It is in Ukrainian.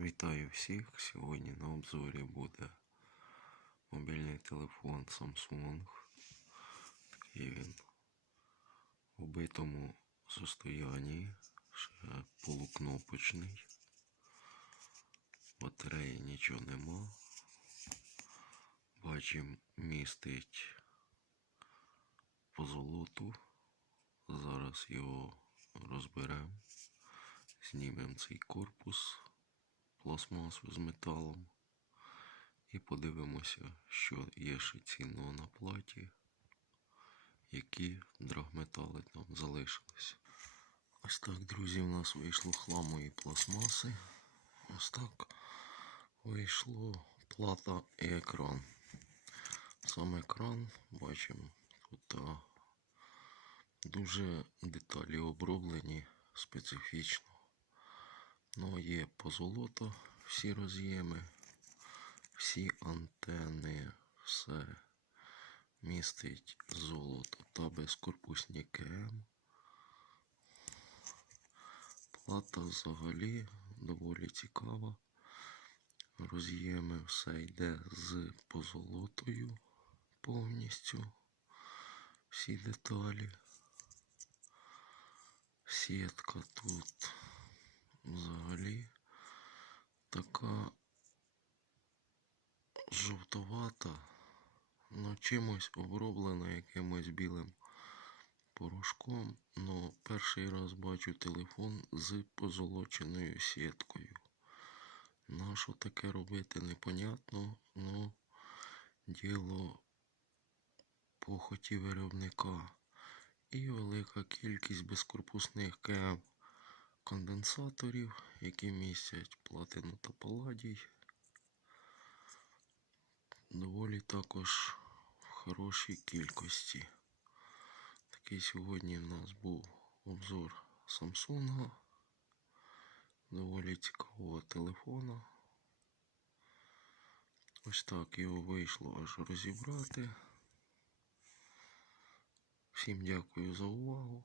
Вітаю всіх! Сьогодні на обзорі буде мобільний телефон Samsung. Такий він у битому состоянні, ще полукнопочний. Батареї нічого нема. Бачимо, містить позолоту. Зараз його розберемо. Знімемо цей корпус пластмасу з металом і подивимося, що є ще цінного на платі, які драгметали нам залишились. Ось так, друзі, в нас вийшло хламої пластмаси. Ось так вийшло плата і екран. Сам екран бачимо тут дуже деталі оброблені специфічно. Ну, є позолота, всі роз'єми, всі антени, все містить золото та безкорпусні КМ. Плата взагалі доволі цікава. Роз'єми все йде з позолотою повністю. Всі деталі. Сітка тут взагалі така жовтовата, ну чимось оброблена якимось білим порошком. Ну, перший раз бачу телефон з позолоченою сіткою. На що таке робити, непонятно, ну діло похоті виробника. І велика кількість безкорпусних КМ конденсаторів, які містять платину та паладій. Доволі також в хорошій кількості. Такий сьогодні в нас був обзор Samsung. Доволі цікавого телефона. Ось так його вийшло аж розібрати. Всім дякую за увагу.